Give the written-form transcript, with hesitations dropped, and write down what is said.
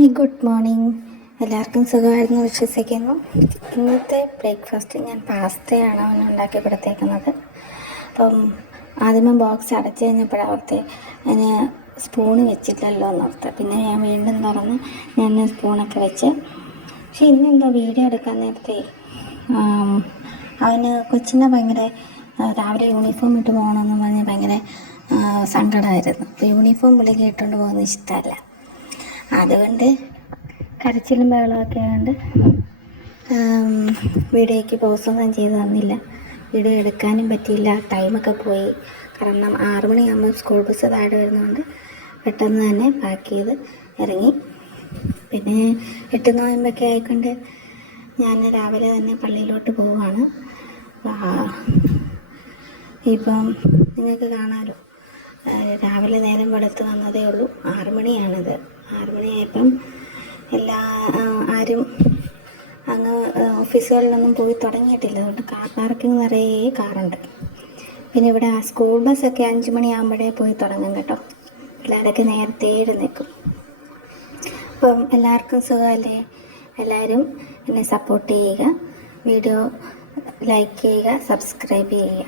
Hi, good morning. എല്ലാവർക്കും സുഖമായിരുന്നു വിശ്വസിക്കുന്നു. ഇന്നത്തെ ബ്രേക്ക്ഫാസ്റ്റ് ഞാൻ പാസ്തയാണ് അവന് ഉണ്ടാക്കി കൊടുത്തേക്കുന്നത്. അപ്പം ആദ്യമേ ബോക്സ് അടച്ചു കഴിഞ്ഞപ്പോഴാണ് ഓർത്തെ അതിന് സ്പൂണ് വെച്ചില്ലല്ലോ എന്നോർത്ത്. പിന്നെ ഞാൻ വീണ്ടും തുറന്ന് ഞാൻ സ്പൂണൊക്കെ വെച്ച്. പക്ഷെ ഇന്നെന്തോ വീഡിയോ എടുക്കാൻ നേരത്തെ അവന് കൊച്ചിനെ ഭയങ്കര രാവിലെ യൂണിഫോം ഇട്ട് പോകണമെന്ന് പറഞ്ഞ് ഭയങ്കര സങ്കടമായിരുന്നു. അപ്പോൾ യൂണിഫോം പുള്ളിക്ക് ഇട്ടുകൊണ്ട് പോകുന്നത് ഇഷ്ടമല്ല. അതുകൊണ്ട് കരച്ചിലും ബഹളമൊക്കെ ആയതുകൊണ്ട് വീഡിയോയ്ക്ക് പോസ്റ്റൊന്നും ചെയ്ത് തന്നില്ല. വീഡിയോ എടുക്കാനും പറ്റിയില്ല, ടൈമൊക്കെ പോയി. കാരണം 6 മണിയാകുമ്പോൾ സ്കൂൾ ബസ് താഴെ വരുന്നതുകൊണ്ട് പെട്ടെന്ന് തന്നെ പാക്ക് ചെയ്ത് ഇറങ്ങി. പിന്നെ 8 നോയമ്പൊക്കെ ആയിക്കൊണ്ട് ഞാൻ രാവിലെ തന്നെ പള്ളിയിലോട്ട് പോവുകയാണ്. ഇപ്പം നിങ്ങൾക്ക് കാണാമല്ലോ, രാവിലെ നേരം വെളുത്ത് വന്നതേ ഉള്ളൂ. 6 മണിയാണിത്. 6 മണിയായപ്പം ആരും അങ്ങ് ഓഫീസുകളിലൊന്നും പോയി തുടങ്ങിയിട്ടില്ല. അതുകൊണ്ട് കാർ പാർക്കിംഗ് നിറയെ കാറുണ്ട്. പിന്നെ ഇവിടെ സ്കൂൾ ബസ്സൊക്കെ 5 മണിയാകുമ്പോഴേ പോയി തുടങ്ങും കേട്ടോ. എല്ലാവരൊക്കെ നേരത്തെ എഴുന്നേൽക്കും. അപ്പം എല്ലാവർക്കും സുഖമല്ലേ? എല്ലാവരും എന്നെ സപ്പോർട്ട് ചെയ്യുക, വീഡിയോ ലൈക്ക് ചെയ്യുക, സബ്സ്ക്രൈബ് ചെയ്യുക.